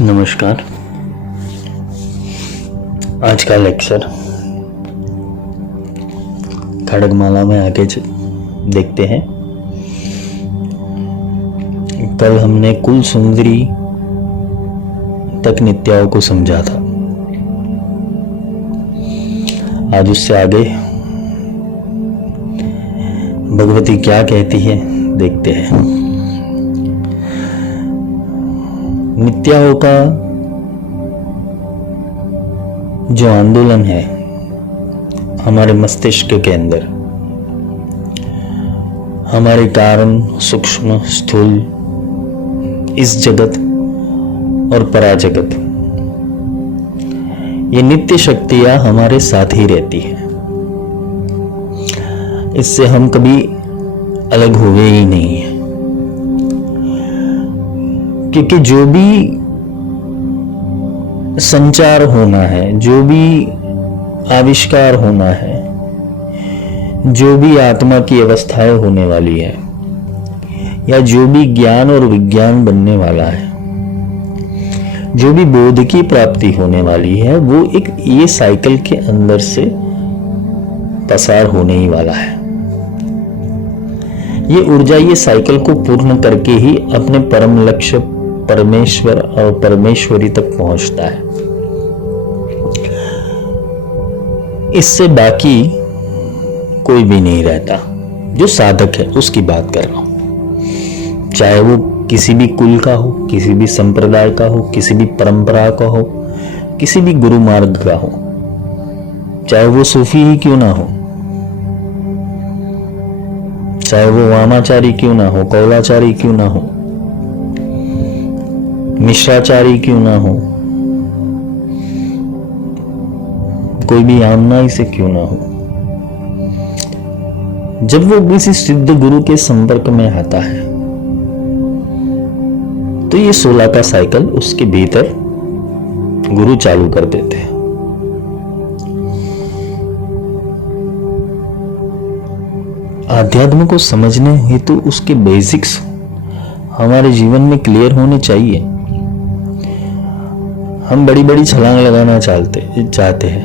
नमस्कार। आज का लेक्चर खड़गमाला में आगे देखते हैं। कल हमने कुल सुंदरी तक नित्याओं को समझा था। आज उससे आगे भगवती क्या कहती है देखते हैं। नित्याओं का जो आंदोलन है हमारे मस्तिष्क के अंदर, हमारे कारण सूक्ष्म स्थूल इस जगत और पराजगत, ये नित्य शक्तियां हमारे साथ ही रहती है। इससे हम कभी अलग हुए ही नहीं है, क्योंकि जो भी संचार होना है, जो भी आविष्कार होना है, जो भी आत्मा की अवस्थाएं होने वाली है, या जो भी ज्ञान और विज्ञान बनने वाला है, जो भी बोध की प्राप्ति होने वाली है, वो एक ये साइकिल के अंदर से पसार होने ही वाला है। ये ऊर्जा ये साइकिल को पूर्ण करके ही अपने परम लक्ष्य परमेश्वर और परमेश्वरी तक पहुंचता है। इससे बाकी कोई भी नहीं रहता। जो साधक है उसकी बात कर रहा हूं, चाहे वो किसी भी कुल का हो, किसी भी संप्रदाय का हो, किसी भी परंपरा का हो, किसी भी गुरु मार्ग का हो, चाहे वो सूफी ही क्यों ना हो, चाहे वो वामाचारी क्यों ना हो, कौलाचारी क्यों ना हो, मिश्राचारी क्यों ना हो, कोई भी आमनाई से क्यों ना हो, जब वो किसी सिद्ध गुरु के संपर्क में आता है तो ये 16 का साइकिल उसके भीतर गुरु चालू कर देते हैं। आध्यात्म को समझने हेतु उसके बेसिक्स हमारे जीवन में क्लियर होने चाहिए। हम बड़ी बड़ी छलांग लगाना चाहते हैं,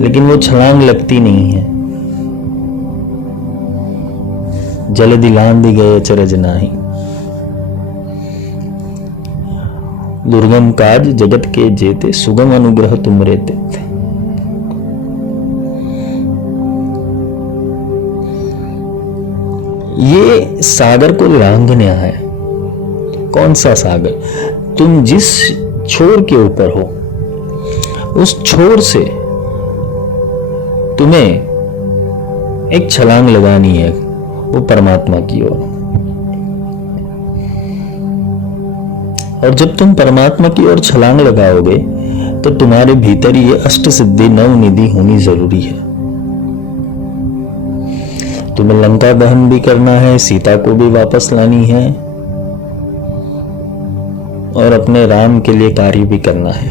लेकिन वो छलांग लगती नहीं है। जल दिलांदी गए चरज नाही, दुर्गम काज जगत के जेते, सुगम अनुग्रह तुमरे देते। ये सागर को लांघना है। कौन सा सागर? तुम जिस छोर के ऊपर हो उस छोर से तुम्हें एक छलांग लगानी है, वो परमात्मा की ओर। और जब तुम परमात्मा की ओर छलांग लगाओगे तो तुम्हारे भीतर ये अष्ट सिद्धि नवनिधि होनी जरूरी है। तुम्हें लंका दहन भी करना है, सीता को भी वापस लानी है, और अपने राम के लिए कार्य भी करना है।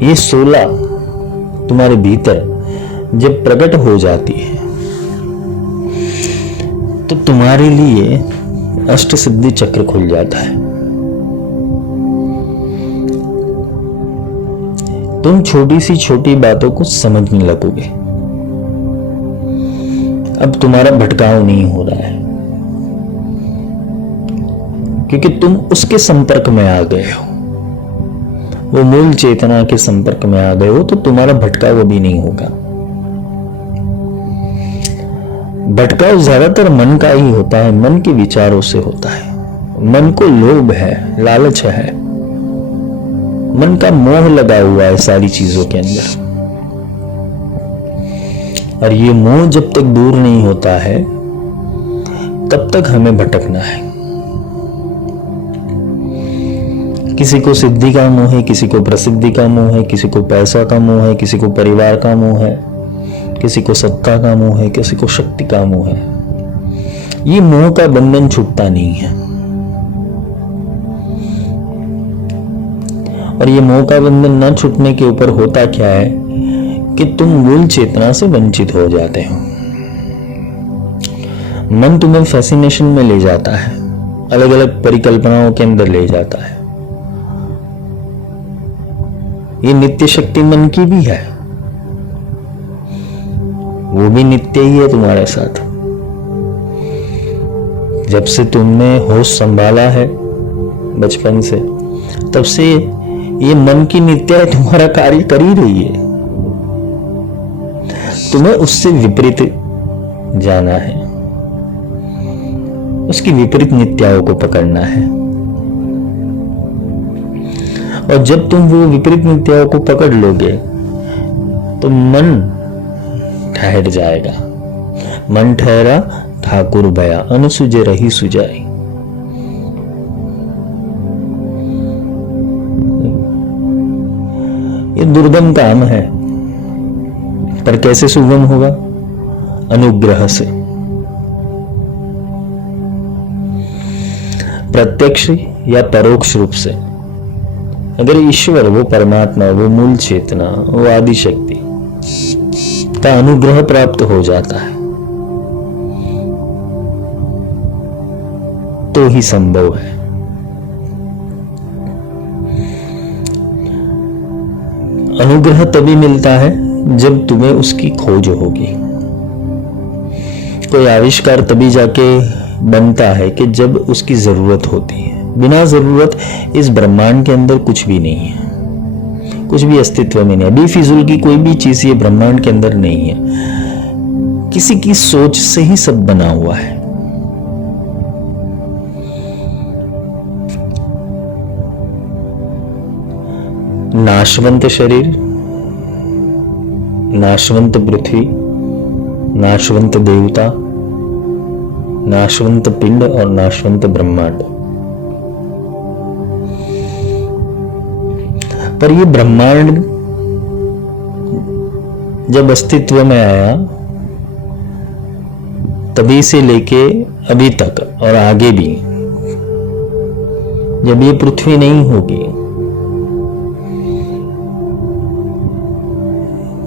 ये 16 तुम्हारे भीतर जब प्रकट हो जाती है तो तुम्हारे लिए अष्ट सिद्धि चक्र खुल जाता है। तुम छोटी सी छोटी बातों को समझने लगोगे। अब तुम्हारा भटकाव नहीं हो रहा है, क्योंकि तुम उसके संपर्क में आ गए हो, वो मूल चेतना के संपर्क में आ गए हो, तो तुम्हारा भटकाव भी नहीं होगा। भटकाव ज्यादातर मन का ही होता है, मन के विचारों से होता है। मन को लोभ है, लालच है, मन का मोह लगा हुआ है सारी चीजों के अंदर, और ये मोह जब तक दूर नहीं होता है तब तक हमें भटकना है। किसी को सिद्धि का मोह है, किसी को प्रसिद्धि का मोह है, किसी को पैसा का मोह है, किसी को परिवार का मोह है, किसी को सत्ता का मोह है, किसी को शक्ति का मोह है। ये मोह का बंधन छूटता नहीं है, और ये मोह का बंधन न छूटने के ऊपर होता क्या है कि तुम मूल चेतना से वंचित हो जाते हो। मन तुम्हें फैसिनेशन में ले जाता है, अलग अलग परिकल्पनाओं के अंदर ले जाता है। ये नित्य शक्ति मन की भी है, वो भी नित्य ही है तुम्हारे साथ। जब से तुमने होश संभाला है बचपन से, तब से ये मन की नित्य तुम्हारा कार्य कर ही रही है। तुम्हें उससे विपरीत जाना है, उसकी विपरीत नित्याओं को पकड़ना है। और जब तुम वो विपरीत नित्याओं को पकड़ लोगे तो मन ठहर जाएगा। मन ठहरा ठाकुर भया, अनुसुजे रही सुजाई। ये दुर्गम काम है, पर कैसे सुगम होगा? अनुग्रह से, प्रत्यक्ष या परोक्ष रूप से। अगर ईश्वर, वो परमात्मा, वो मूल चेतना, वो आदि शक्ति का अनुग्रह प्राप्त हो जाता है तो ही संभव है। अनुग्रह तभी मिलता है जब तुम्हें उसकी खोज होगी। कोई आविष्कार तभी जाके बनता है कि जब उसकी जरूरत होती है। बिना जरूरत इस ब्रह्मांड के अंदर कुछ भी नहीं है, कुछ भी अस्तित्व में नहीं है। बेफिजूल की कोई भी चीज ये ब्रह्मांड के अंदर नहीं है। किसी की सोच से ही सब बना हुआ है। नाशवंत शरीर, नाशवंत पृथ्वी, नाशवंत देवता, नाशवंत पिंड और नाशवंत ब्रह्मांड। पर ये ब्रह्मांड जब अस्तित्व में आया तभी से लेके अभी तक और आगे भी, जब ये पृथ्वी नहीं होगी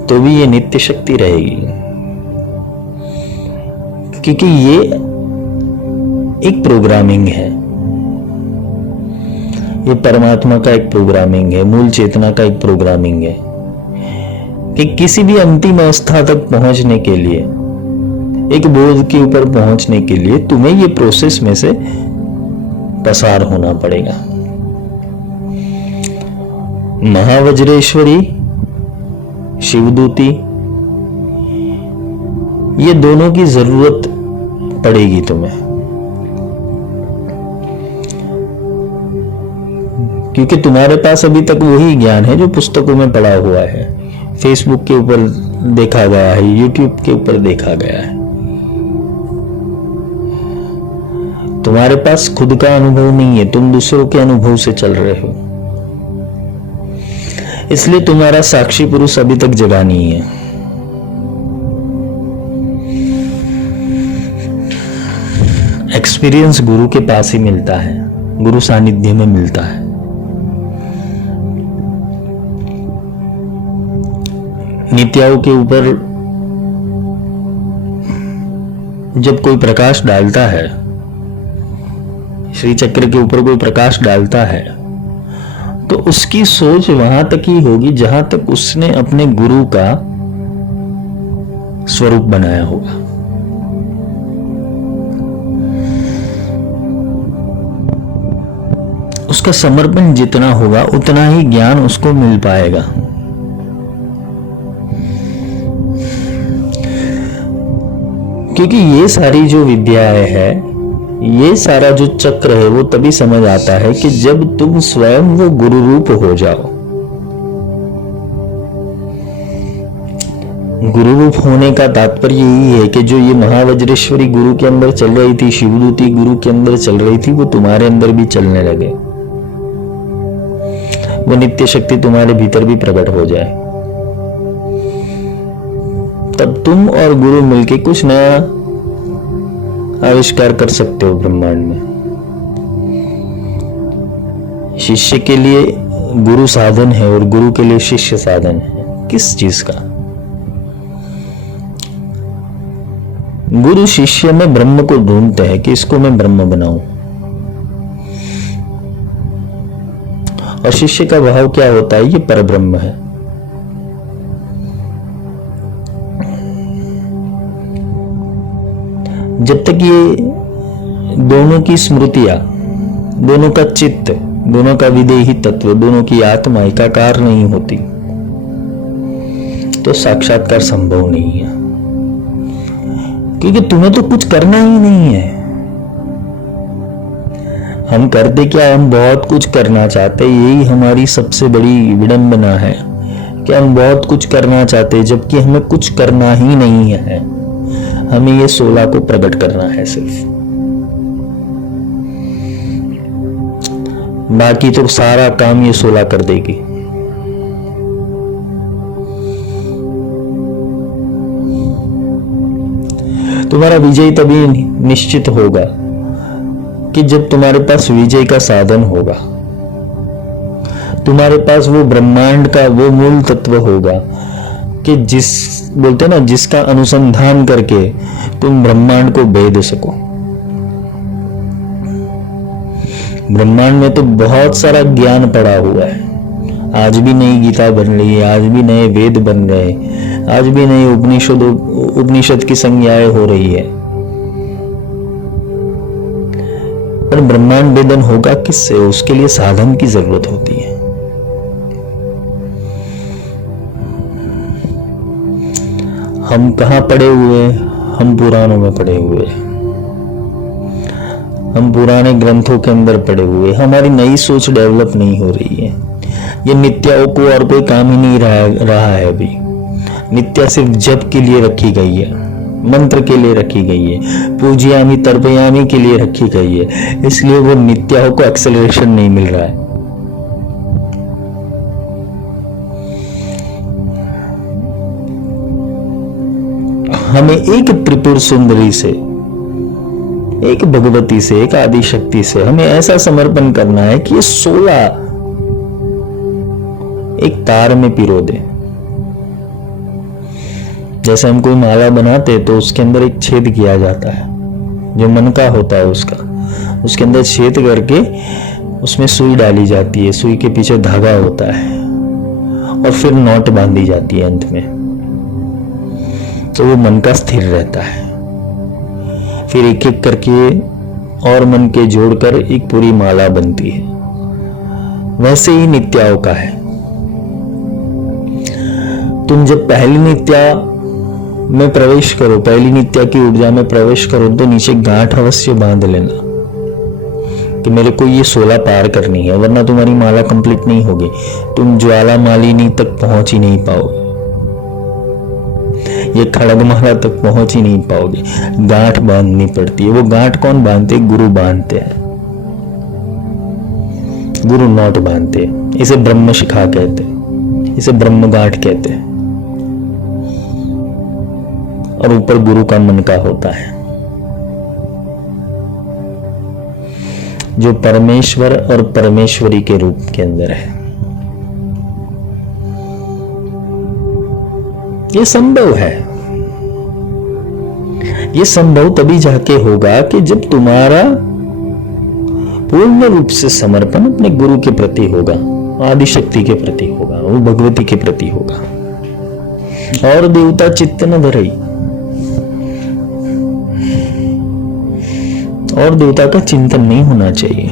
तो भी ये नित्य शक्ति रहेगी, क्योंकि ये एक प्रोग्रामिंग है। ये परमात्मा का एक प्रोग्रामिंग है, मूल चेतना का एक प्रोग्रामिंग है कि किसी भी अंतिम अवस्था तक पहुंचने के लिए, एक बोध के ऊपर पहुंचने के लिए तुम्हें ये प्रोसेस में से पसार होना पड़ेगा। महावज्रेश्वरी, शिवदूती, ये दोनों की जरूरत पड़ेगी तुम्हें, क्योंकि तुम्हारे पास अभी तक वही ज्ञान है जो पुस्तकों में पढ़ा हुआ है, फेसबुक के ऊपर देखा गया है, यूट्यूब के ऊपर देखा गया है। तुम्हारे पास खुद का अनुभव नहीं है, तुम दूसरों के अनुभव से चल रहे हो, इसलिए तुम्हारा साक्षी पुरुष अभी तक जगा नहीं है। एक्सपीरियंस गुरु के पास ही मिलता है, गुरु सानिध्य में मिलता है। नित्याओं के ऊपर जब कोई प्रकाश डालता है, श्री चक्र के ऊपर कोई प्रकाश डालता है, तो उसकी सोच वहां तक ही होगी जहां तक उसने अपने गुरु का स्वरूप बनाया होगा। उसका समर्पण जितना होगा उतना ही ज्ञान उसको मिल पाएगा। क्योंकि ये सारी जो विद्याएं है, ये सारा जो चक्र है, वो तभी समझ आता है कि जब तुम स्वयं वो गुरु रूप हो जाओ। गुरु रूप होने का तात्पर्य यही है कि जो ये महावज्रेश्वरी गुरु के अंदर चल रही थी, शिवदूती गुरु के अंदर चल रही थी, वो तुम्हारे अंदर भी चलने लगे। वो नित्य शक्ति तुम्हारे भीतर भी प्रकट हो जाए। तब तुम और गुरु मिलके कुछ नया आविष्कार कर सकते हो ब्रह्मांड में। शिष्य के लिए गुरु साधन है और गुरु के लिए शिष्य साधन है। किस चीज का? गुरु शिष्य में ब्रह्म को ढूंढते हैं कि इसको मैं ब्रह्म बनाऊं, और शिष्य का भाव क्या होता है? ये परब्रह्म है। जब तक ये दोनों की स्मृतियां, दोनों का चित्त, दोनों का विदेही तत्व, दोनों की आत्मा एकाकार नहीं होती तो साक्षात्कार संभव नहीं है। क्योंकि तुम्हें तो कुछ करना ही नहीं है। हम करते क्या? हम बहुत कुछ करना चाहते, यही हमारी सबसे बड़ी विडंबना है कि हम बहुत कुछ करना चाहते जबकि हमें कुछ करना ही नहीं है। हमें ये 16 को प्रकट करना है सिर्फ, बाकी तो सारा काम ये 16 कर देगी। तुम्हारा विजय तभी निश्चित होगा कि जब तुम्हारे पास विजय का साधन होगा, तुम्हारे पास वो ब्रह्मांड का वो मूल तत्व होगा कि जिस बोलते ना, जिसका अनुसंधान करके तुम ब्रह्मांड को भेद सको। ब्रह्मांड में तो बहुत सारा ज्ञान पड़ा हुआ है। आज भी नई गीता बन रही है, आज भी नए वेद बन रहे हैं, आज भी नए उपनिषद की संज्ञाएं हो रही है। पर ब्रह्मांड भेदन होगा किससे? उसके लिए साधन की जरूरत होती है। हम कहां पड़े हुए? हम पुराणों में पड़े हुए, हम पुराने ग्रंथों के अंदर पड़े हुए। हमारी नई सोच डेवलप नहीं हो रही है। ये नित्याओं को और कोई काम ही नहीं रहा है। अभी नित्या सिर्फ जप के लिए रखी गई है, मंत्र के लिए रखी गई है, पूज्यामी तर्पयामी के लिए रखी गई है। इसलिए वो नित्याओं को एक्सेलरेशन नहीं मिल रहा है। हमें एक त्रिपुर सुंदरी से, एक भगवती से, एक आदि शक्ति से हमें ऐसा समर्पण करना है कि ये 16 एक तार में पिरो दे। जैसे हम कोई माला बनाते तो उसके अंदर एक छेद किया जाता है, जो मन का होता है उसके अंदर छेद करके उसमें सुई डाली जाती है, सुई के पीछे धागा होता है और फिर नॉट बांधी जाती है अंत में, तो वो मन का स्थिर रहता है। फिर एक एक करके और मन के जोड़कर एक पूरी माला बनती है। वैसे ही नित्याओं का है। तुम जब पहली नित्या में प्रवेश करो, पहली नित्या की ऊर्जा में प्रवेश करो, तो नीचे गांठ अवश्य बांध लेना कि मेरे को ये 16 पार करनी है, वरना तुम्हारी माला कंप्लीट नहीं होगी। तुम ज्वाला मालिनी तक पहुंच ही नहीं पाओगे, ये खड़गमाला तक पहुंच ही नहीं पाओगे। गांठ बांधनी पड़ती है। वो गांठ कौन बांधते? गुरु बांधते हैं। गुरु नॉट बांधते। इसे ब्रह्म शिखा कहते, इसे ब्रह्म गांठ कहते हैं। और ऊपर गुरु का मन का होता है, जो परमेश्वर और परमेश्वरी के रूप के अंदर है। ये संभव है। ये संभव तभी जाके होगा कि जब तुम्हारा पूर्ण रूप से समर्पण अपने गुरु के प्रति होगा, आदि शक्ति के प्रति होगा, वो भगवती के प्रति होगा। और देवता चित्त न धरई, और देवता का चिंतन नहीं होना चाहिए।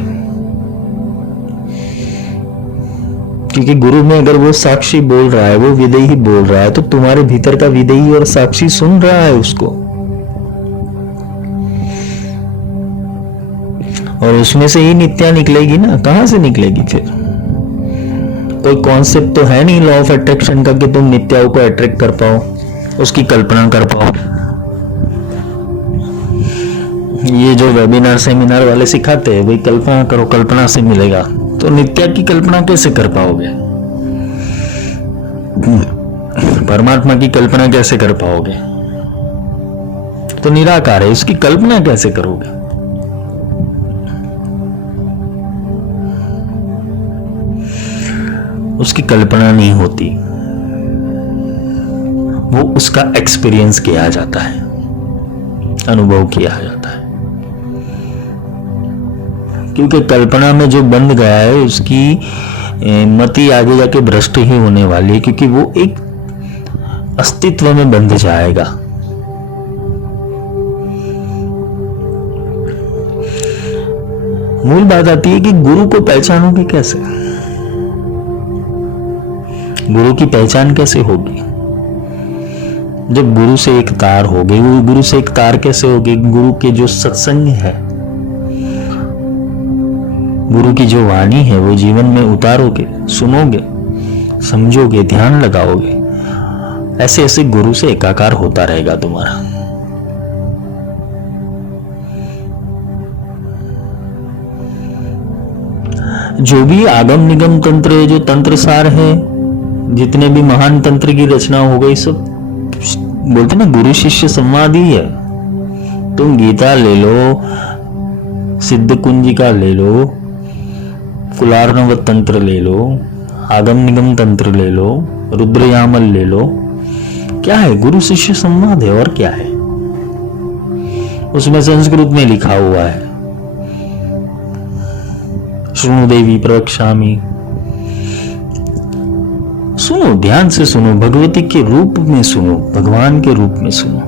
क्योंकि गुरु में अगर वो साक्षी बोल रहा है, वो विदेही बोल रहा है, तो तुम्हारे भीतर का विदेही और साक्षी सुन रहा है उसको, और उसमें से ही नित्या निकलेगी ना। कहां से निकलेगी फिर? कोई कॉन्सेप्ट तो है नहीं लॉ ऑफ अट्रैक्शन का कि तुम नित्याओं को अट्रैक्ट कर पाओ, उसकी कल्पना कर पाओ। ये जो वेबिनार सेमिनार वाले सिखाते हैं, भाई कल्पना करो, कल्पना से मिलेगा, तो नित्या की कल्पना कैसे कर पाओगे? परमात्मा की कल्पना कैसे कर पाओगे? तो निराकार है, इसकी कल्पना कैसे करोगे? उसकी कल्पना नहीं होती, वो उसका एक्सपीरियंस किया जाता है। अनुभव किया जाता है। क्योंकि कल्पना में जो बंध गया है उसकी मति आगे जाके भ्रष्ट ही होने वाली है, क्योंकि वो एक अस्तित्व में बंध जाएगा। मूल बात आती है कि गुरु को पहचानोगे कैसे? गुरु की पहचान कैसे होगी? जब गुरु से एक तार होगी। गुरु से एक तार कैसे होगी? गुरु के जो सत्संग है, गुरु की जो वाणी है, वो जीवन में उतारोगे, सुनोगे, समझोगे, ध्यान लगाओगे, ऐसे ऐसे गुरु से एकाकार होता रहेगा तुम्हारा। जो भी आगम निगम तंत्र है, जो तंत्र सार है, जितने भी महान तंत्र की रचना हो गई, सब बोलते ना गुरु शिष्य संवाद ही है। तुम गीता ले लो, सिद्ध कुंजिका ले लो, कुलार्णव तंत्र ले लो, आगम निगम तंत्र ले लो, रुद्रयामल ले लो, क्या है? गुरु शिष्य संवाद है। और क्या है? उसमें संस्कृत में लिखा हुआ है, शृणु देवी प्रवक्ष्यामि। सुनो, ध्यान से सुनो, भगवती के रूप में सुनो, भगवान के रूप में सुनो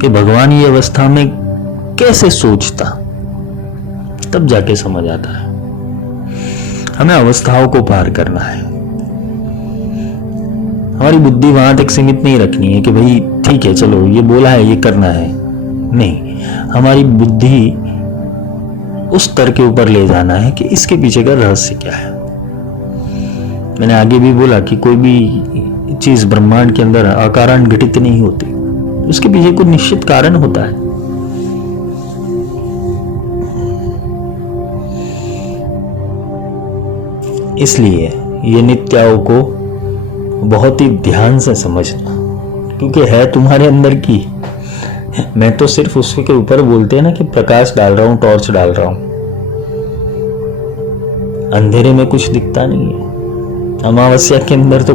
कि भगवान ये अवस्था में कैसे सोचता, तब जाके समझ आता है। हमें अवस्थाओं को पार करना है। हमारी बुद्धि वहां तक सीमित नहीं रखनी है कि भाई ठीक है, चलो ये बोला है, ये करना है। नहीं, हमारी बुद्धि उस स्तर के ऊपर ले जाना है कि इसके पीछे का रहस्य क्या है। मैंने आगे भी बोला कि कोई भी चीज ब्रह्मांड के अंदर अकारण घटित नहीं होती, उसके पीछे कोई निश्चित कारण होता है। इसलिए ये नित्याओं को बहुत ही ध्यान से समझना, क्योंकि है तुम्हारे अंदर की। मैं तो सिर्फ उसके ऊपर बोलते हैं ना कि प्रकाश डाल रहा हूं, टॉर्च डाल रहा हूं। अंधेरे में कुछ दिखता नहीं है, अमावस्या के अंदर तो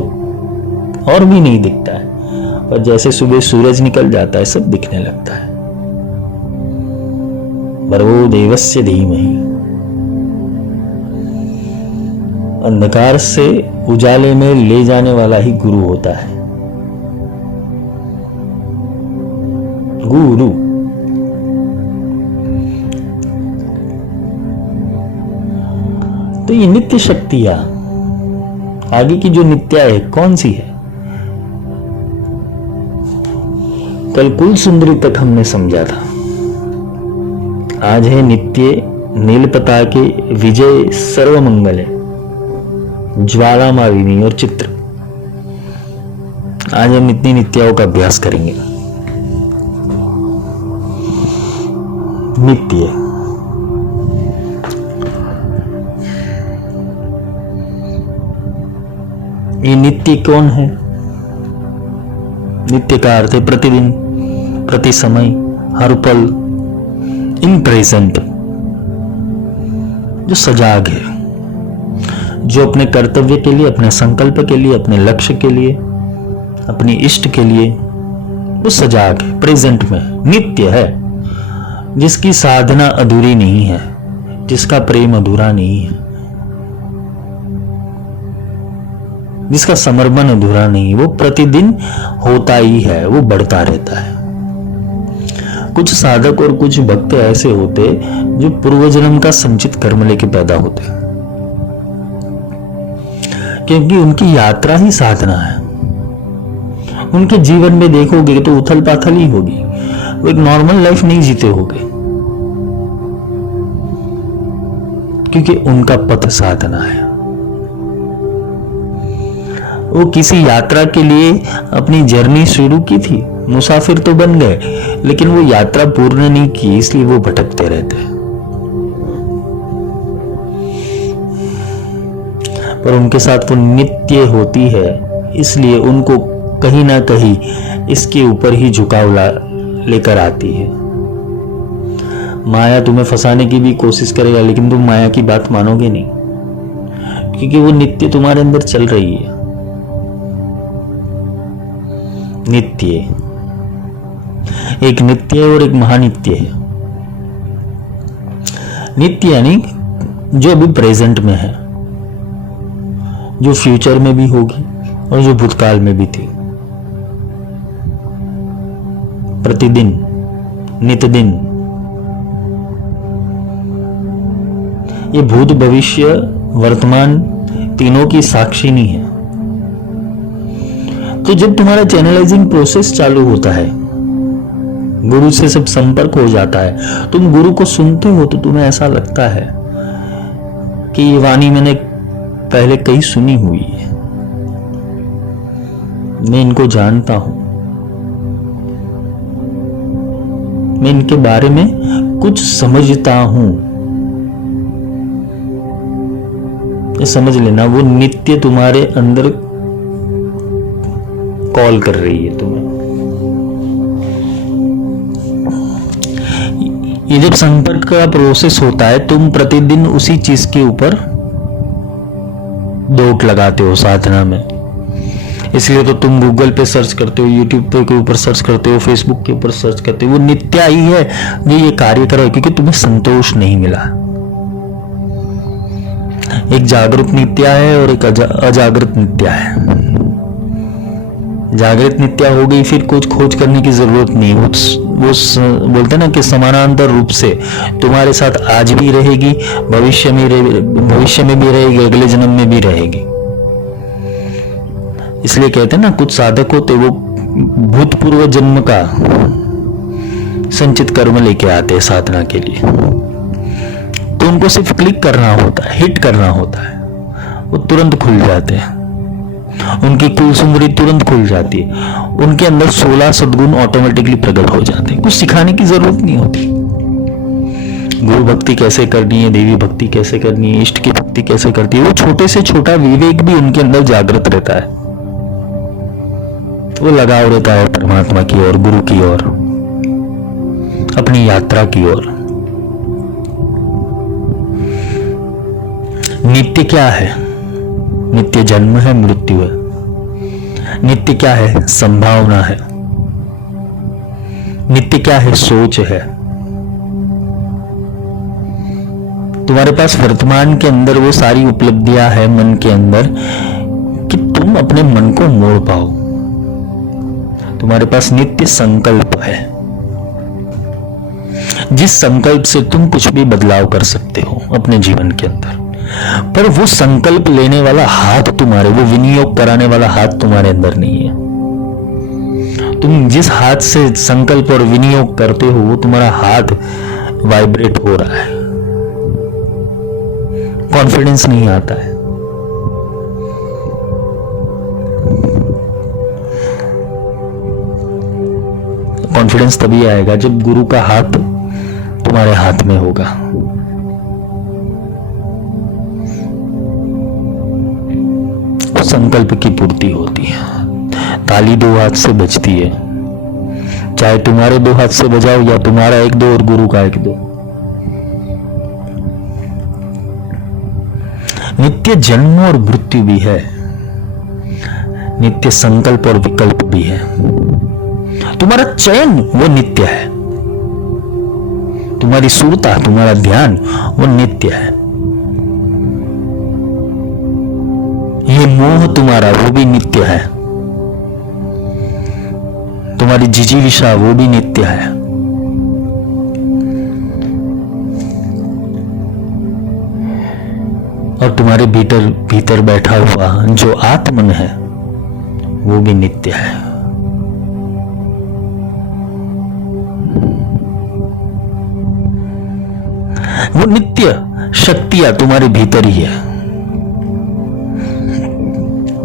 और भी नहीं दिखता है, और जैसे सुबह सूरज निकल जाता है सब दिखने लगता है। भर्गो देवस्य धीमहि। अंधकार से उजाले में ले जाने वाला ही गुरु होता है। गुरु तो ये नित्य शक्तियां, आगे की जो नित्या है कौन सी है? कल कुल सुंदरी तक हमने समझा था। आज है नित्य नीलपता के विजय सर्वमंगल है, ज्वाला मालिनी और चित्र। आज हम इतनी नित्याओं का अभ्यास करेंगे। नित्य, ये नित्य कौन है? नित्य का अर्थ है प्रतिदिन, प्रति समय, हर पल, इन प्रेजेंट, जो सजाग है, जो अपने कर्तव्य के लिए, अपने संकल्प के लिए, अपने लक्ष्य के लिए, अपनी इष्ट के लिए वो सजाग है, प्रेजेंट में नित्य है, जिसकी साधना अधूरी नहीं है, जिसका प्रेम अधूरा नहीं है, जिसका समर्पण अधूरा नहीं, वो प्रतिदिन होता ही है, वो बढ़ता रहता है। कुछ साधक और कुछ भक्त ऐसे होते जो पूर्व जन्म का संचित कर्म लेके पैदा होते, क्योंकि उनकी यात्रा ही साधना है। उनके जीवन में देखोगे तो उथल पाथल ही होगी, वो एक नॉर्मल लाइफ नहीं जीते होगे, क्योंकि उनका पथ साधना है। वो किसी यात्रा के लिए अपनी जर्नी शुरू की थी, मुसाफिर तो बन गए, लेकिन वो यात्रा पूर्ण नहीं की, इसलिए वो भटकते रहते हैं। पर उनके साथ वो नित्य होती है, इसलिए उनको कहीं ना कहीं इसके ऊपर ही झुकाव लेकर आती है। माया तुम्हें फंसाने की भी कोशिश करेगा, लेकिन तुम माया की बात मानोगे नहीं, क्योंकि वो नित्य तुम्हारे अंदर चल रही है। नित्य, एक नित्य है और एक महानित्य है। नित्य यानी जो अभी प्रेजेंट में है, जो फ्यूचर में भी होगी और जो भूतकाल में भी थी। प्रतिदिन, नित्य दिन, ये भूत भविष्य वर्तमान तीनों की साक्षिणी है। तो जब तुम्हारा चैनलाइजिंग प्रोसेस चालू होता है, गुरु से सब संपर्क हो जाता है, तुम गुरु को सुनते हो तो तुम्हें ऐसा लगता है कि ये वाणी मैंने पहले कहीं सुनी हुई है, मैं इनको जानता हूं, मैं इनके बारे में कुछ समझता हूं। ये समझ लेना, वो नित्य तुम्हारे अंदर कॉल कर रही है तुम्हें। ये जब संपर्क का प्रोसेस होता है, तुम प्रतिदिन उसी चीज के ऊपर दोट लगाते हो साधना में। इसलिए तो तुम गूगल पे सर्च करते हो, यूट्यूब पे के ऊपर सर्च करते हो, फेसबुक के ऊपर सर्च करते हो। वो नित्या ही है जो ये कार्य कर रहा है, क्योंकि तुम्हें संतोष नहीं मिला। एक जागृत नित्या है और एक अजागृत नित्या है। जागृत नित्या हो गई, फिर कुछ खोज करने की जरूरत नहीं। वो बोलते ना कि समानांतर रूप से तुम्हारे साथ आज भी रहेगी, भविष्य में भी रहेगी, अगले जन्म में भी रहेगी। इसलिए कहते हैं ना, कुछ साधक होते वो भूतपूर्व जन्म का संचित कर्म लेके आते हैं साधना के लिए। तो उनको सिर्फ क्लिक करना होता है, हिट करना होता है, वो तुरंत खुल जाते हैं। उनकी कुल सुंदरी तुरंत खुल जाती है। उनके अंदर 16 सद्गुण ऑटोमेटिकली प्रकट हो जाते हैं। कुछ सिखाने की जरूरत नहीं होती। गुरु भक्ति कैसे करनी है, देवी भक्ति कैसे करनी है, इष्ट की भक्ति कैसे करती है, वो छोटे से छोटा विवेक भी उनके अंदर जागृत रहता है। तो वो लगाव रहता है परमात्मा की ओर, गुरु की ओर, अपनी यात्रा की ओर। नित्य क्या है? नित्य जन्म है, मृत्यु है। नित्य क्या है? संभावना है। नित्य क्या है? सोच है। तुम्हारे पास वर्तमान के अंदर वो सारी उपलब्धियां है मन के अंदर कि तुम अपने मन को मोड़ पाओ। तुम्हारे पास नित्य संकल्प है, जिस संकल्प से तुम कुछ भी बदलाव कर सकते हो अपने जीवन के अंदर। पर वो संकल्प लेने वाला हाथ तुम्हारे, वो विनियोग कराने वाला हाथ तुम्हारे अंदर नहीं है। तुम जिस हाथ से संकल्प और विनियोग करते हो, वो तुम्हारा हाथ वाइब्रेट हो रहा है, कॉन्फिडेंस नहीं आता है। कॉन्फिडेंस तभी आएगा जब गुरु का हाथ तुम्हारे हाथ में होगा। संकल्प की पूर्ति होती है। ताली दो हाथ से बजती है, चाहे तुम्हारे दो हाथ से बजाओ या तुम्हारा एक दो और गुरु का एक दो। नित्य जन्म और मृत्यु भी है, नित्य संकल्प और विकल्प भी है। तुम्हारा चयन वो नित्य है, तुम्हारी सुरता, तुम्हारा ध्यान वो नित्य है। ये मोह तुम्हारा वो भी नित्य है, तुम्हारी जिजीविषा वो भी नित्य है। और तुम्हारे भीतर बैठा हुआ जो आत्मन है वो भी नित्य है। वो नित्य शक्तियां तुम्हारे भीतर ही है।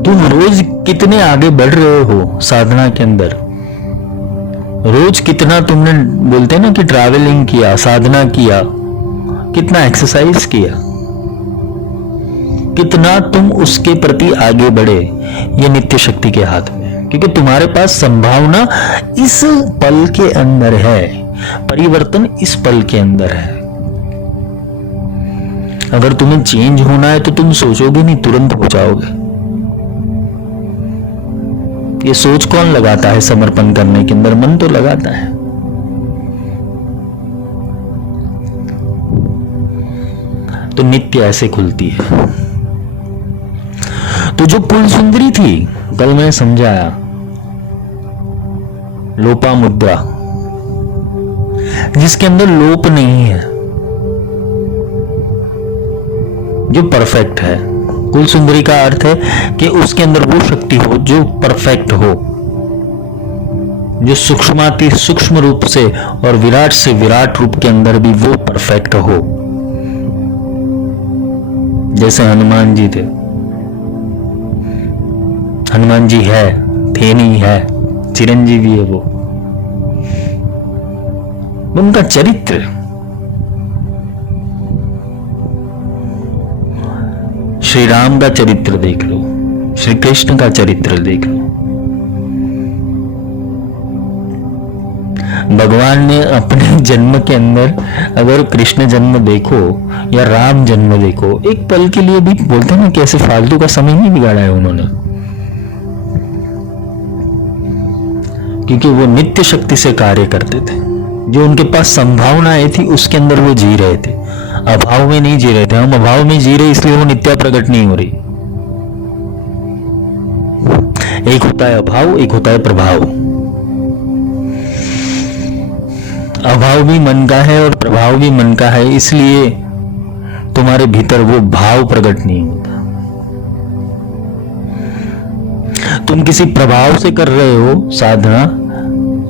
तुम रोज कितने आगे बढ़ रहे हो साधना के अंदर, रोज कितना तुमने, बोलते हैं ना कि ट्रैवलिंग किया, साधना किया, कितना एक्सरसाइज किया, कितना तुम उसके प्रति आगे बढ़े, ये नित्य शक्ति के हाथ में है। क्योंकि तुम्हारे पास संभावना इस पल के अंदर है, परिवर्तन इस पल के अंदर है। अगर तुम्हें चेंज होना है तो तुम सोचोगे नहीं, तुरंत हो जाओगे। ये सोच कौन लगाता है समर्पण करने के अंदर? मन तो लगाता है। तो नित्य ऐसे खुलती है। तो जो कुल सुंदरी थी, कल मैंने समझाया, लोपामुद्रा, जिसके अंदर लोप नहीं है, जो परफेक्ट है। कुल सुंदरी का अर्थ है कि उसके अंदर वो शक्ति हो जो परफेक्ट हो, जो सूक्ष्माति सूक्ष्म रूप से और विराट से विराट रूप के अंदर भी वो परफेक्ट हो। जैसे हनुमान जी थे, हनुमान जी है, थे नहीं है, चिरंजीवी है वो। उनका चरित्र, श्री राम का चरित्र देख लो, श्री कृष्ण का चरित्र देख लो। भगवान ने अपने जन्म के अंदर अगर कृष्ण जन्म देखो या राम जन्म देखो, एक पल के लिए भी बोलते ना कैसे फालतू का समय नहीं बिगाड़ा है उन्होंने, क्योंकि वो नित्य शक्ति से कार्य करते थे। जो उनके पास संभावनाएं थी उसके अंदर वो जी रहे थे, अभाव में नहीं जी रहे थे। हम अभाव में जी रहे इसलिए वो नित्या प्रकट नहीं हो रही। एक होता है अभाव, एक होता है प्रभाव। अभाव भी मन का है और प्रभाव भी मन का है, इसलिए तुम्हारे भीतर वो भाव प्रकट नहीं होता। तुम किसी प्रभाव से कर रहे हो साधना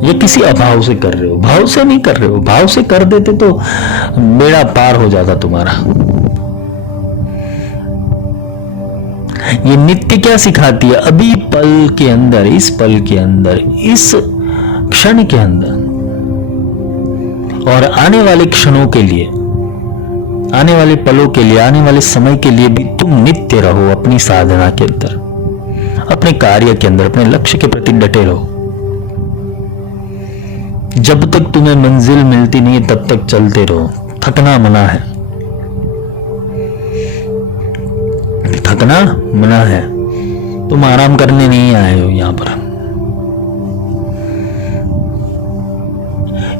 या किसी अभाव से कर रहे हो? भाव से नहीं कर रहे हो। भाव से कर देते तो बेड़ा पार हो जाता तुम्हारा। ये नित्य क्या सिखाती है? अभी पल के अंदर, इस पल के अंदर, इस क्षण के अंदर और आने वाले क्षणों के लिए, आने वाले पलों के लिए, आने वाले समय के लिए भी तुम नित्य रहो। अपनी साधना के अंदर, अपने कार्य के अंदर, अपने लक्ष्य के प्रति डटे रहो। जब तक तुम्हें मंजिल मिलती नहीं है तब तक चलते रहो। थकना मना है, थकना मना है। तुम आराम करने नहीं आए हो यहां पर।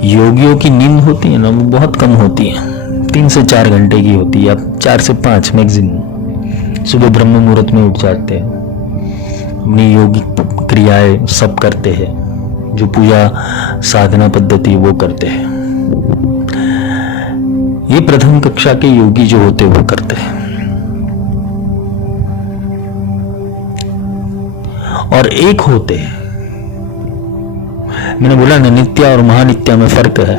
योगियों की नींद होती है ना, वो बहुत कम होती है, 3 से 4 घंटे की होती है, अब 4 से 5 मैक्सिमम। सुबह ब्रह्म मुहूर्त में उठ जाते हैं, अपनी योगिक क्रियाएं सब करते हैं, जो पूजा साधना पद्धति वो करते हैं। ये प्रथम कक्षा के योगी जो होते वो करते हैं। और एक होते हैं, मैंने बोला ना, नित्य और महानित्य में फर्क है।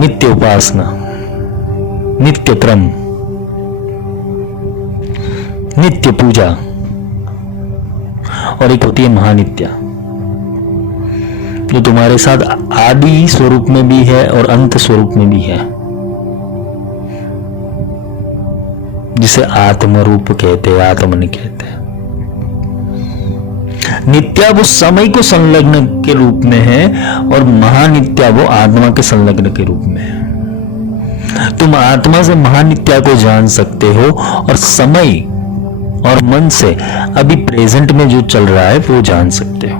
नित्य उपासना, नित्य क्रम, नित्य पूजा, और एक होती है महानित्या, जो तुम्हारे साथ आदि स्वरूप में भी है और अंत स्वरूप में भी है, जिसे आत्म रूप कहते हैं, आत्मन कहते हैं। नित्या वो समय को संलग्न के रूप में है और महानित्या वो आत्मा के संलग्न के रूप में है। तुम आत्मा से महानित्या को जान सकते हो और समय और मन से अभी प्रेजेंट में जो चल रहा है वो जान सकते हो।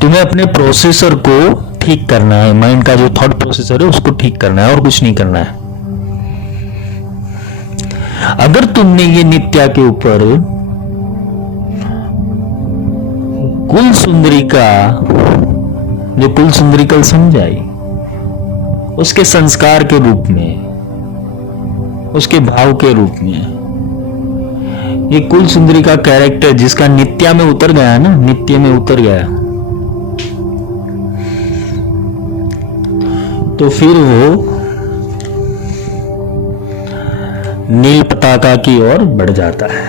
तुम्हें अपने प्रोसेसर को ठीक करना है, माइंड का जो थॉट प्रोसेसर है उसको ठीक करना है और कुछ नहीं करना है। अगर तुमने ये नित्या के ऊपर कुल सुंदरी का, जो कुल सुंदरी कल समझाई, उसके संस्कार के रूप में, उसके भाव के रूप में, ये कुल सुंदरी का कैरेक्टर जिसका नित्या में उतर गया ना, नित्य में उतर गया, तो फिर वो नील पताका की ओर बढ़ जाता है।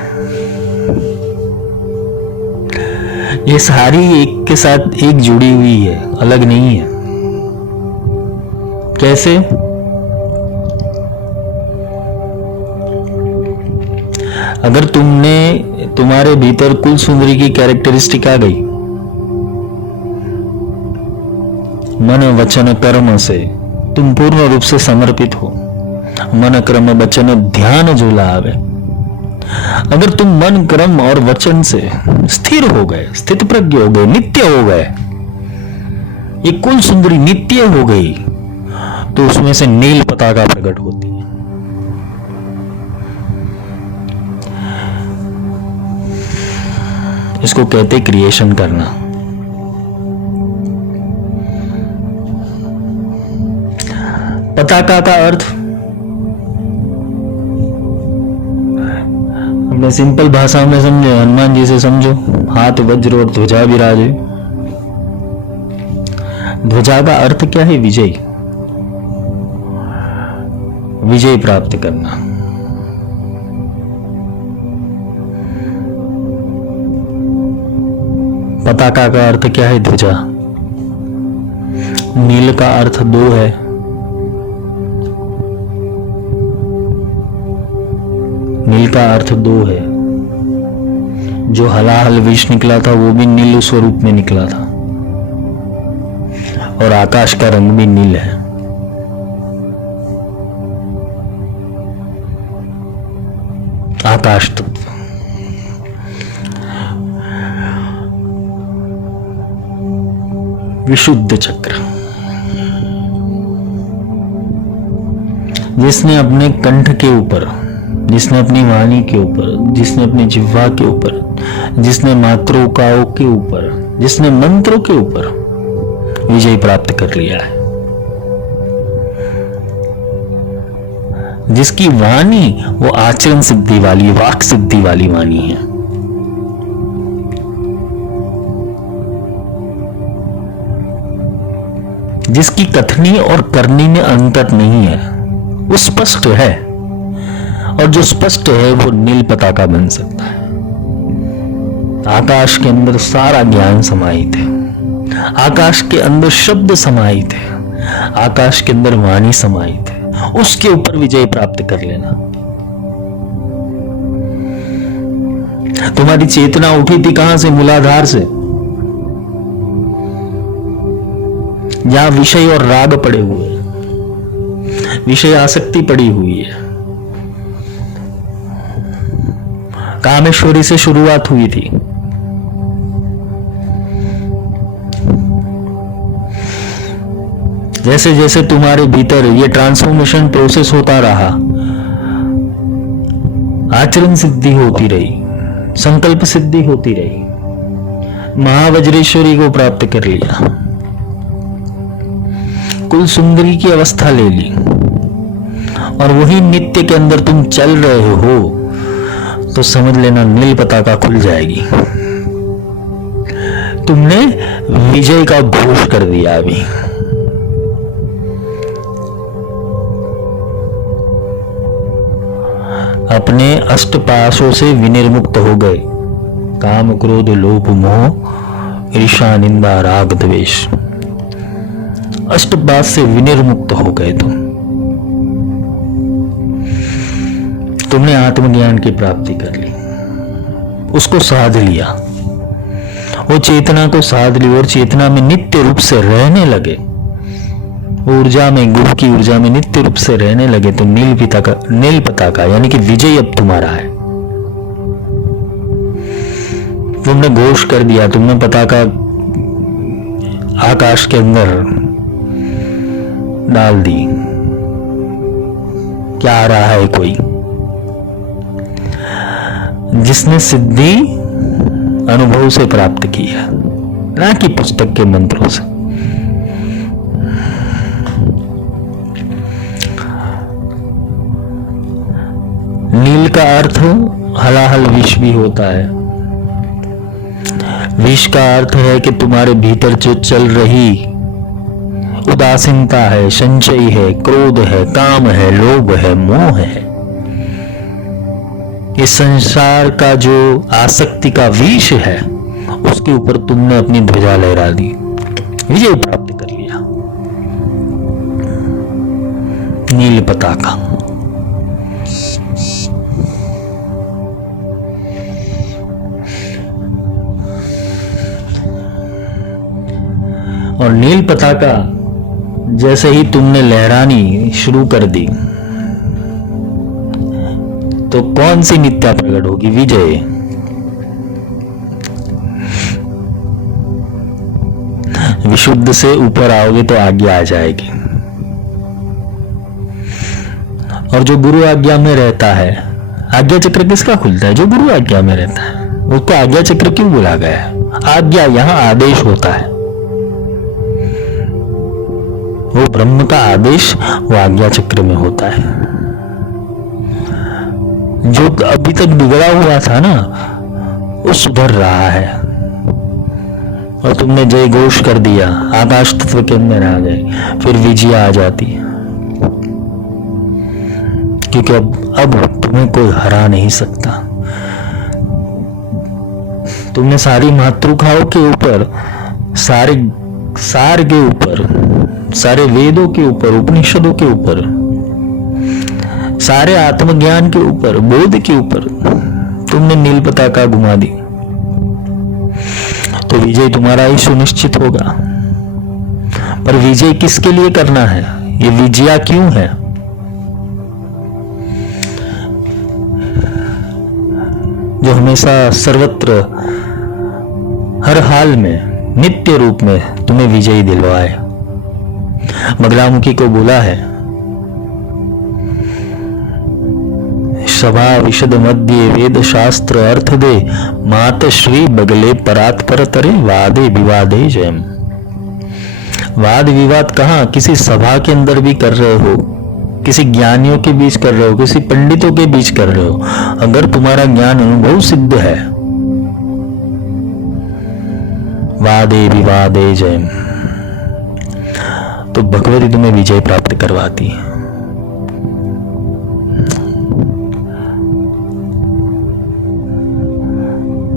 ये सारी एक के साथ एक जुड़ी हुई है, अलग नहीं है। कैसे? अगर तुम्हारे भीतर कुल सुंदरी की कैरेक्टरिस्टिक आ गई, मन वचन कर्म से तुम पूर्ण रूप से समर्पित हो, मन क्रम वचन ध्यान जो लावे, अगर तुम मन क्रम और वचन से स्थिर हो गए, स्थित प्रज्ञ हो गए, नित्य हो गए, ये कुल सुंदरी नित्य हो गई तो उसमें से नील पताका प्रकट होती है। इसको कहते क्रिएशन करना। पताका का अर्थ अपने सिंपल भाषा में समझो, हनुमान जी से समझो, हाथ वज्र और ध्वजा विराजे। ध्वजा का अर्थ क्या है? विजय, विजय प्राप्त करना। पताका का अर्थ क्या है? ध्वजा। नील का अर्थ दो है। नील का अर्थ दो है। जो हलाहल विष निकला था वो भी नील स्वरूप में निकला था, और आकाश का रंग भी नील है। आकाश तत्व। विशुद्ध चक्र, जिसने अपने कंठ के ऊपर, जिसने अपनी वाणी के ऊपर, जिसने अपनी जिह्वा के ऊपर, जिसने मातृकाओं के ऊपर, जिसने मंत्रों के ऊपर विजय प्राप्त कर लिया है, जिसकी वाणी वो आचरण सिद्धि वाली, वाक सिद्धि वाली वाणी है। जिसकी कथनी और करनी में अंतर नहीं है, वो स्पष्ट है, और जो स्पष्ट है वो नील पताका बन सकता है। आकाश के अंदर सारा ज्ञान समाहित है, आकाश के अंदर शब्द समाहित है, आकाश के अंदर वाणी समाहित है। उसके ऊपर विजय प्राप्त कर लेना। तुम्हारी चेतना उठी थी कहां से? मूलाधार से, जहां विषय और राग पड़े हुए, विषय आसक्ति पड़ी हुई है। कामेश्वरी से शुरुआत हुई थी। जैसे जैसे तुम्हारे भीतर ये ट्रांसफॉर्मेशन प्रोसेस होता रहा, आचरण सिद्धि होती रही, संकल्प सिद्धि होती रही, महावज्रेश्वरी को प्राप्त कर लिया, कुल सुंदरी की अवस्था ले ली, और वही नित्य के अंदर तुम चल रहे हो, तो समझ लेना नील पताका खुल जाएगी। तुमने विजय का घोष कर दिया। अभी अपने अष्टपाशों से विनिर्मुक्त हो गए। काम, क्रोध, लोभ, मोह, ईर्ष्या, निंदा, राग, द्वेष, अष्टपाश से विनिर्मुक्त हो गए तुमने आत्मज्ञान की प्राप्ति कर ली, उसको साध लिया, वो चेतना को साध ली, और चेतना में नित्य रूप से रहने लगे, ऊर्जा में, गुरु की ऊर्जा में नित्य रूप से रहने लगे। तो नील पताका यानी कि विजय अब तुम्हारा है। तुमने घोष कर दिया, तुमने पताका आकाश के अंदर डाल दी। क्या आ रहा है? कोई जिसने सिद्धि अनुभव से प्राप्त की है, ना कि पुस्तक के मंत्रों से। नील का अर्थ हलाहल विष भी होता है। विष का अर्थ है कि तुम्हारे भीतर जो चल रही उदासीनता है, संशय है, क्रोध है, काम है, लोभ है, मोह है, इस संसार का जो आसक्ति का विष है, उसके ऊपर तुमने अपनी ध्वजा लहरा दी, विजय प्राप्त कर लिया। नील पताका। और नील पताका जैसे ही तुमने लहरानी शुरू कर दी, तो कौन सी नित्या प्रकट होगी? विजय। विशुद्ध से ऊपर आओगे तो आज्ञा आ जाएगी। और जो गुरु आज्ञा में रहता है, आज्ञा चक्र किसका खुलता है? जो गुरु आज्ञा में रहता है। उसको आज्ञा चक्र क्यों बोला गया है? आज्ञा यहां आदेश होता है, वो ब्रह्म का आदेश वो आज्ञा चक्र में होता है। जो अभी तक बिगड़ा हुआ था ना, वो सुधर रहा है। और तुमने जय घोष कर दिया, आकाश तत्व के अंदर आ गए, फिर विजया आ जाती है। क्योंकि अब तुम्हें कोई हरा नहीं सकता। तुमने सारी मातृकाओं के ऊपर, सारे सार के ऊपर, सारे वेदों के ऊपर, उपनिषदों के ऊपर, सारे आत्मज्ञान के ऊपर, बोध के ऊपर तुमने नील पताका घुमा दी, तो विजय तुम्हारा ही सुनिश्चित होगा। पर विजय किसके लिए करना है? ये विजया क्यों है? जो हमेशा सर्वत्र हर हाल में नित्य रूप में तुम्हें विजयी दिलवाए। बगलामुखी को बोला है, सभा विशद मध्य वेद शास्त्र अर्थ दे, मात श्री बगले परात्पर तरे, वादे विवादे जयम। वाद विवाद कहाँ? किसी सभा के अंदर भी कर रहे हो, किसी ज्ञानियों के बीच कर रहे हो, किसी पंडितों के बीच कर रहे हो, अगर तुम्हारा ज्ञान अनुभव सिद्ध है, वादे विवादे जयम, तो भगवती तुम्हें विजय प्राप्त करवाती है।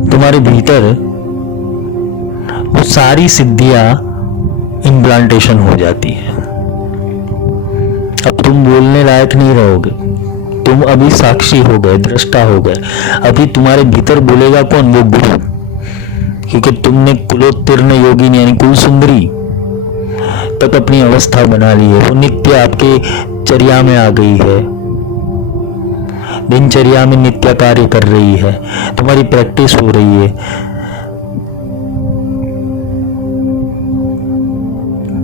तुम्हारे भीतर वो सारी सिद्धियां इम्प्लांटेशन हो जाती है। अब तुम बोलने लायक नहीं रहोगे, तुम अभी साक्षी हो गए, दृष्टा हो गए। अभी तुम्हारे भीतर बोलेगा कौन? वो गुरु। क्योंकि तुमने कुलोत्तीर्ण योगिनी यानी कुल सुंदरी तक अपनी अवस्था बना ली है। वो नित्य आपके चर्या में आ गई है, दिनचर्या में नित्य कार्य कर रही है, तुम्हारी प्रैक्टिस हो रही है।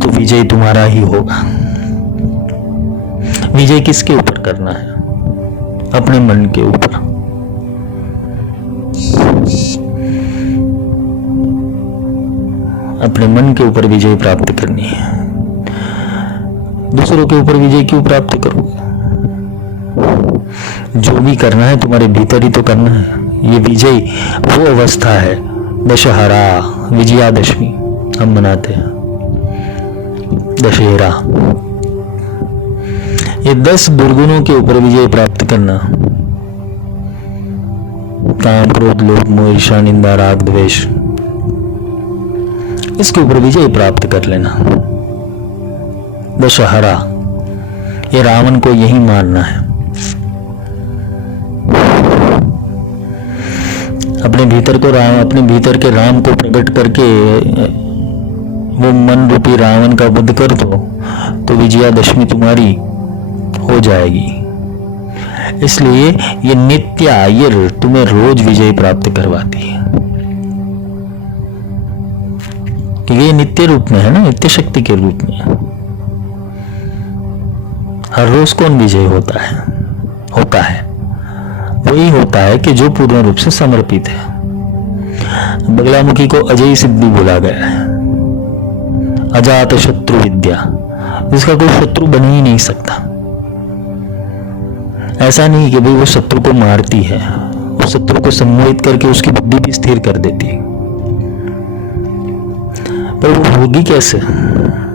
तो विजय तुम्हारा ही होगा। विजय किसके ऊपर करना है? अपने मन के ऊपर। अपने मन के ऊपर विजय प्राप्त करनी है। दूसरों के ऊपर विजय क्यों प्राप्त करोगे? जो भी करना है तुम्हारे भीतर ही तो करना है। ये विजय वो अवस्था है, दशहरा, विजयादशमी हम मनाते हैं, दशहरा। ये 10 दुर्गुणों के ऊपर विजय प्राप्त करना, काम, क्रोध, लोभ, मोह, ईर्ष्या, निंदा, राग, द्वेष, इसके ऊपर विजय प्राप्त कर लेना। दशहरा, ये रावण को यही मारना है। अपने भीतर को अपने भीतर के राम को प्रकट करके वो मन रूपी रावण का वध कर दो, तो विजयादशमी तुम्हारी हो जाएगी। इसलिए ये नित्य आयर तुम्हें रोज विजय प्राप्त करवाती है। ये नित्य रूप में है ना, नित्य शक्ति के रूप में। हर रोज कौन विजय होता है वही होता है कि जो पूर्ण रूप से समर्पित है। बगलामुखी को अजय सिद्धि बोला गया है, अजात शत्रु विद्या, जिसका कोई शत्रु बन ही नहीं सकता। ऐसा नहीं कि भाई वो शत्रु को मारती है, वो शत्रु को सम्मोहित करके उसकी बुद्धि भी स्थिर कर देती है। पर वो होगी कैसे?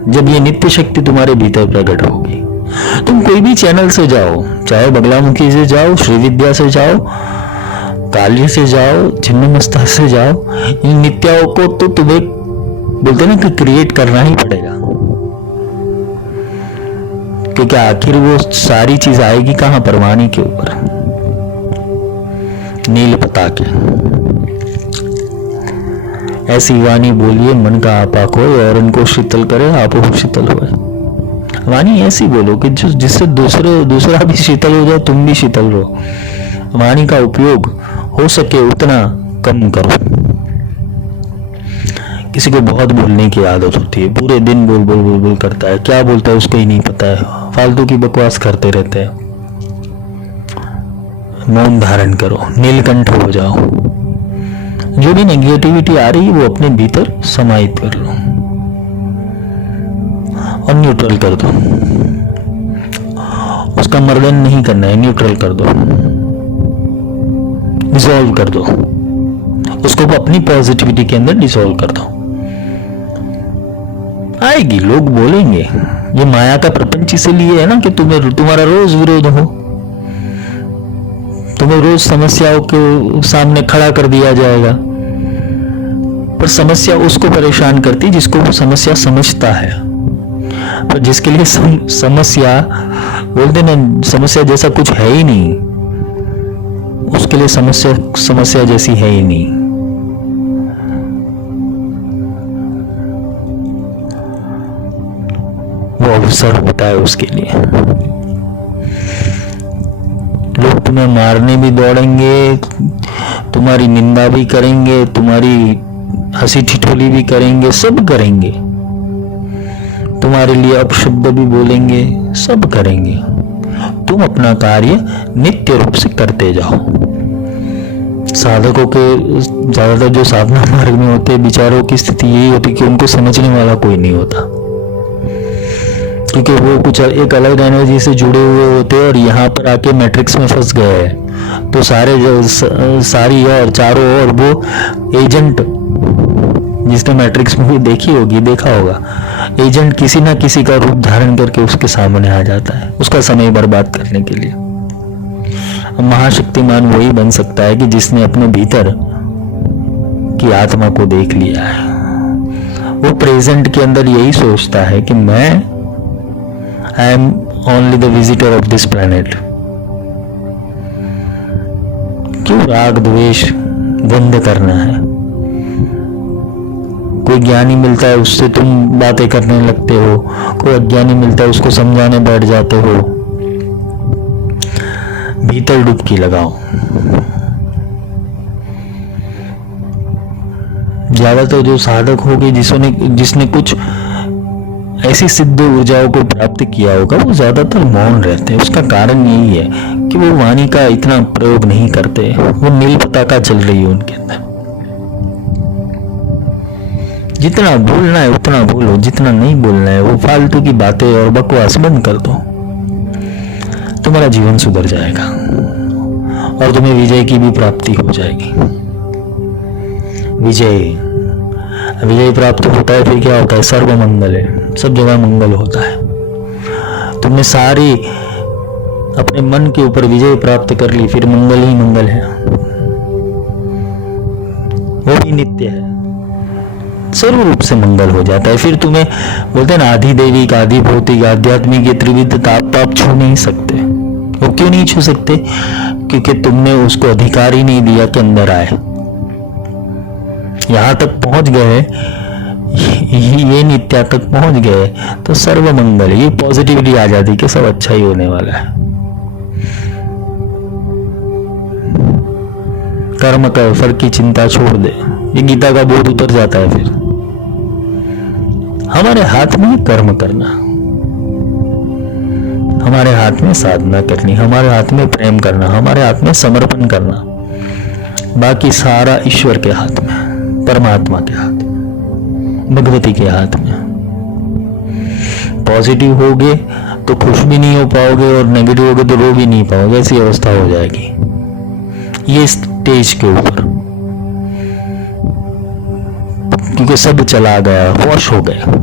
जब ये नित्य शक्ति तुम्हारे भीतर प्रकट होगी। तुम कोई भी चैनल से जाओ, चाहे बगलामुखी से जाओ, श्री विद्या से जाओ, काली से जाओ, छिन्नमस्ता से जाओ, इन नित्याओं को तो तुम्हें बोलते ना कि क्रिएट करना ही पड़ेगा। क्योंकि आखिर वो सारी चीज आएगी कहां? परवानी के ऊपर, नील पताके। ऐसी वाणी बोलिए मन का आपा खोए, और इनको शीतल करे आप शीतल होए। वाणी ऐसी बोलो कि जिससे दूसरा भी शीतल हो जाए, तुम भी शीतल रहो। वाणी का उपयोग हो सके उतना कम करो, किसी को बहुत बोलने की आदत होती है, पूरे दिन बोल बोल बोल बोल करता है, क्या बोलता है उसको ही नहीं पता है, फालतू की बकवास करते रहते हैं। मौन धारण करो, नीलकंठ हो जाओ। जो भी नेगेटिविटी आ रही है वो अपने भीतर समाहित कर लो और न्यूट्रल कर दो। उसका मर्दन नहीं करना है, न्यूट्रल कर दो, डिसॉल्व कर दो उसको, अपनी पॉजिटिविटी के अंदर डिसॉल्व कर दो। आएगी, लोग बोलेंगे, ये माया का प्रपंच इसीलिए है ना कि तुम्हारा रोज विरोध हो, तुम्हें रोज समस्याओं के सामने खड़ा कर दिया जाएगा। पर समस्या उसको परेशान करती जिसको वो समस्या समझता है, पर जिसके लिए समस्या बोलते ना, समस्या जैसा कुछ है ही नहीं, उसके लिए समस्या जैसी है ही नहीं। वो अवसर होता है उसके लिए। लोग तुम्हें मारने भी दौड़ेंगे, तुम्हारी निंदा भी करेंगे, तुम्हारी हंसी ठिठोली भी करेंगे, सब करेंगे, तुम्हारे लिए अपशब्द भी बोलेंगे, सब करेंगे। तुम अपना कार्य नित्य रूप से करते जाओ। साधकों के ज्यादातर जो साधना मार्ग में होते हैं, विचारों की स्थिति यही होती कि उनको समझने वाला कोई नहीं होता, क्योंकि वो कुछ एक अलग एनर्जी से जुड़े हुए होते हैं और यहाँ पर आके मैट्रिक्स में फंस गए हैं। तो सारी और चारों ओर वो एजेंट, जिसने मैट्रिक्स मूवी देखी होगी, देखा होगा, एजेंट किसी ना किसी का रूप धारण करके उसके सामने आ जाता है उसका समय बर्बाद करने के लिए। महाशक्तिमान वही बन सकता है कि जिसने अपने भीतर की आत्मा को देख लिया है। वो प्रेजेंट के अंदर यही सोचता है कि मैं I am only the visitor of this planet. क्यों राग द्वेष बंद करना है? कोई ज्ञानी मिलता है उससे तुम बातें करने लगते हो, कोई अज्ञानी मिलता है उसको समझाने बैठ जाते हो। भीतर डुबकी लगाओ। ज्यादातर जो साधक होंगे जिसने कुछ ऐसी सिद्ध ऊर्जाओं को प्राप्त किया होगा, वो ज्यादातर मौन रहते हैं। उसका कारण यही है कि वो वाणी का इतना प्रयोग नहीं करते, वो नील पताका चल रही है उनके अंदर। जितना बोलना है उतना बोलो, जितना नहीं बोलना है वो फालतू की बातें और बकवास बंद कर दो। तुम्हारा जीवन सुधर जाएगा और तुम्हें विजय की भी प्राप्ति हो जाएगी। विजय प्राप्त होता है, फिर क्या होता है? सर्व मंगल है, सब जगह मंगल होता है। तुमने सारी अपने मन के ऊपर विजय प्राप्त कर ली, फिर मंगल ही मंगल है, वो भी नित्य है, सर्व रूप से मंगल हो जाता है। फिर तुम्हें बोलते हैं ना, आधि दैविक आधि भौतिक आध्यात्मिक ये त्रिविध ताप आप छू नहीं सकते। वो क्यों नहीं छू सकते? क्योंकि तुमने उसको अधिकार ही नहीं दिया कि अंदर आए। यहां तक पहुंच गए, ये नित्या तक पहुंच गए तो सर्व मंगल, ये पॉजिटिविटी आ जाती कि सब अच्छा ही होने वाला है। कर्म कर, फल की चिंता छोड़ दे, ये गीता का बोध उतर जाता है। फिर हमारे हाथ में कर्म करना, हमारे हाथ में साधना करनी, हमारे हाथ में प्रेम करना, हमारे हाथ में समर्पण करना, बाकी सारा ईश्वर के हाथ में, परमात्मा के हाथ में, भगवती के हाथ में। पॉजिटिव होगे तो खुश भी नहीं हो पाओगे और नेगेटिव होगे तो रो भी नहीं पाओगे, ऐसी अवस्था हो जाएगी। ये स्टेज के ऊपर, क्योंकि सब चला गया, वॉश हो गया।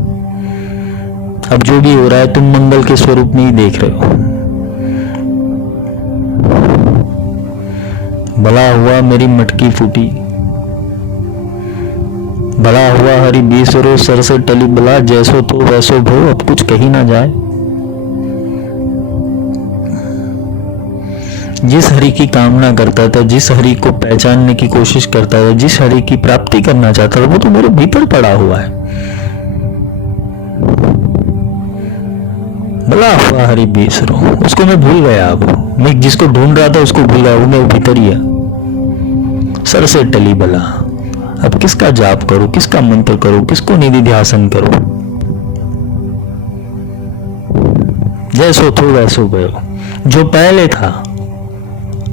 अब जो भी हो रहा है तुम मंगल के स्वरूप में ही देख रहे हो। भला हुआ मेरी मटकी फूटी, भला हुआ हरि बीसरो सर से टली बला, जैसो तो वैसो भो, अब कुछ कही ना जाए। जिस हरि की कामना करता था, जिस हरि को पहचानने की कोशिश करता था, जिस हरि की प्राप्ति करना चाहता था, वो तो मेरे भीतर पड़ा हुआ है। भला हुआ हरि बीसरो, उसको मैं भूल गया। अब मैं जिसको ढूंढ रहा था उसको भूल गया, वो मेरे भीतर ही है। सर से टली बला, अब किसका जाप करो, किसका मंत्र करो, किसको निधि ध्यासन करो? जैसो थो वैसो गयो। जो पहले था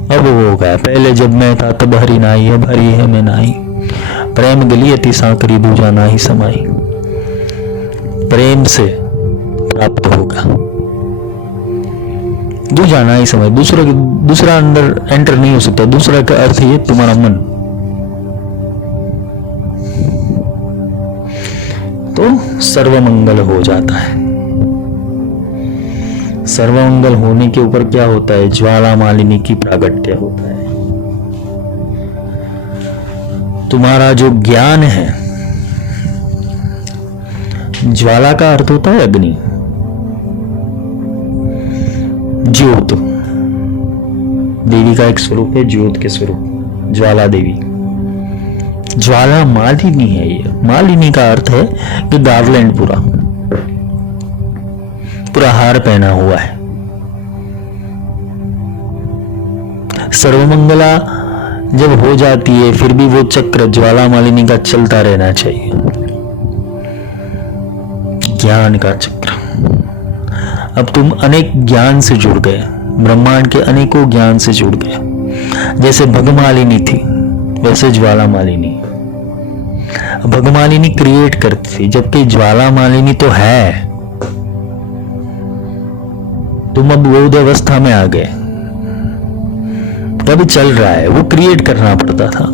अब हो गया। पहले जब मैं था तब हरि नाई, अब हरि है मैं नाई। प्रेम गली अति सांकरी, दूजा नाही समाई। प्रेम से प्राप्त होगा, दूजा नाही समाई। दूसरा अंदर एंटर नहीं हो सकता। दूसरा का अर्थ ये तुम्हारा मन। तो सर्वमंगल हो जाता है। सर्वमंगल होने के ऊपर क्या होता है? ज्वाला मालिनी की प्रागट्य होता है। तुम्हारा जो ज्ञान है, ज्वाला का अर्थ होता है अग्नि, ज्योत। देवी का एक स्वरूप है, ज्योत के स्वरूप ज्वाला देवी। ज्वाला मालिनी है। ये मालिनी का अर्थ है कि गार्लैंड पूरा हार पहना हुआ है। सर्वमंगला जब हो जाती है फिर भी वो चक्र ज्वाला मालिनी का चलता रहना चाहिए। ज्ञान का चक्र। अब तुम अनेक ज्ञान से जुड़ गए, ब्रह्मांड के अनेकों ज्ञान से जुड़ गए। जैसे भगमालिनी थी वैसे ज्वाला मालिनी। भगमालिनी क्रिएट करती थी, जबकि ज्वाला मालिनी तो है। तुम अब बोध अवस्था में आ गए, तब चल रहा है। वो क्रिएट करना पड़ता था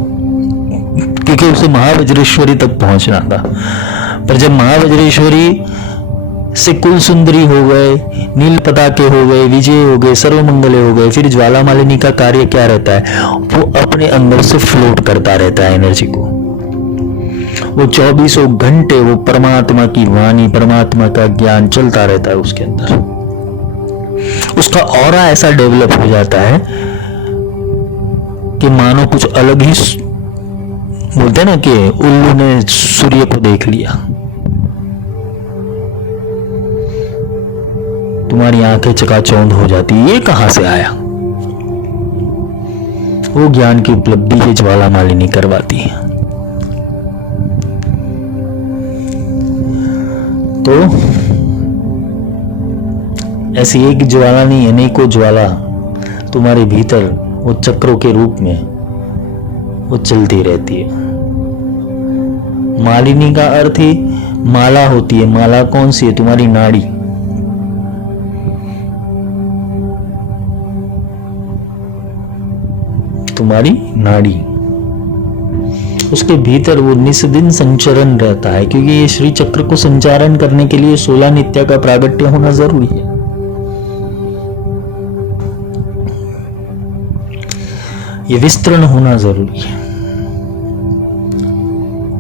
क्योंकि उसे महावज्रेश्वरी तक पहुंचना था। पर जब महावज्रेश्वरी से कुल सुंदरी हो गए, नील पताके हो गए, विजय हो गए, सर्वमंगले हो गए, फिर ज्वाला मालिनी का कार्य क्या रहता है? वो अपने अंदर से फ्लोट करता रहता है एनर्जी को। वो 24 घंटे वो परमात्मा की वाणी, परमात्मा का ज्ञान चलता रहता है उसके अंदर। उसका ऑरा ऐसा डेवलप हो जाता है कि मानो कुछ अलग ही, बोलते हैं ना कि उल्लू ने सूर्य को देख लिया। तुम्हारी आंखें चकाचौंध हो जाती, ये कहां से आया? वो ज्ञान की उपलब्धि ये ज्वाला मालिनी करवाती है। तो ऐसी एक ज्वाला नहीं, अनेकों ज्वाला तुम्हारे भीतर वो चक्रों के रूप में वो चलती रहती है। मालिनी का अर्थ ही माला होती है। माला कौन सी है? तुम्हारी नाड़ी। तुम्हारी नाड़ी, उसके भीतर वो निस्दिन संचरण रहता है, क्योंकि ये श्री चक्र को संचारण करने के लिए 16 नित्या का प्रागट्य होना जरूरी है। ये विस्तरण होना जरूरी है।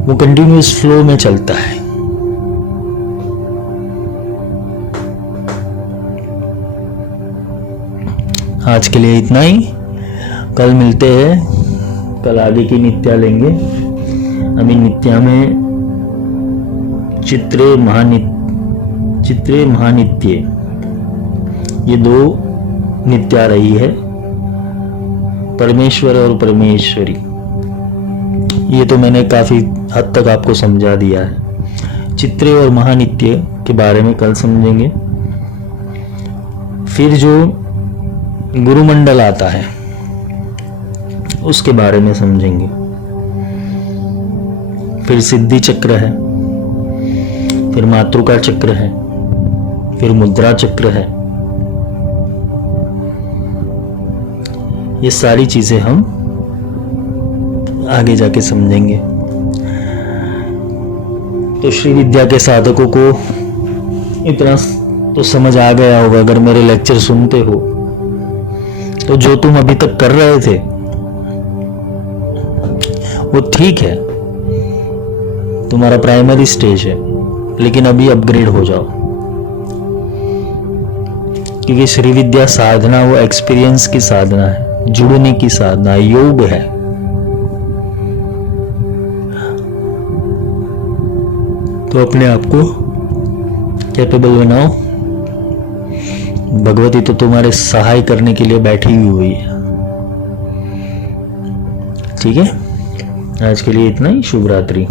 वो कंटिन्यूअस फ्लो में चलता है। आज के लिए इतना ही। कल मिलते हैं, कल आगे की नित्या लेंगे। अभी नित्या में चित्रे महानित्य, ये 2 नित्या रही है, परमेश्वर और परमेश्वरी। ये तो मैंने काफी हद तक आपको समझा दिया है। चित्रे और महानित्य के बारे में कल समझेंगे। फिर जो गुरुमंडल आता है उसके बारे में समझेंगे। फिर सिद्धि चक्र है, फिर मातृका चक्र है, फिर मुद्रा चक्र है। ये सारी चीजें हम आगे जाके समझेंगे। तो श्री विद्या के साधकों को इतना तो समझ आ गया होगा अगर मेरे लेक्चर सुनते हो। तो जो तुम अभी तक कर रहे थे वो ठीक है, तुम्हारा प्राइमरी स्टेज है, लेकिन अभी अपग्रेड हो जाओ। क्योंकि श्री विद्या साधना वो एक्सपीरियंस की साधना है, जुड़ने की साधना, योग है। तो अपने आप को कैपेबल बनाओ। भगवती तो तुम्हारे सहाय करने के लिए बैठी हुई है। ठीक है, आज के लिए इतना ही। शुभ रात्रि।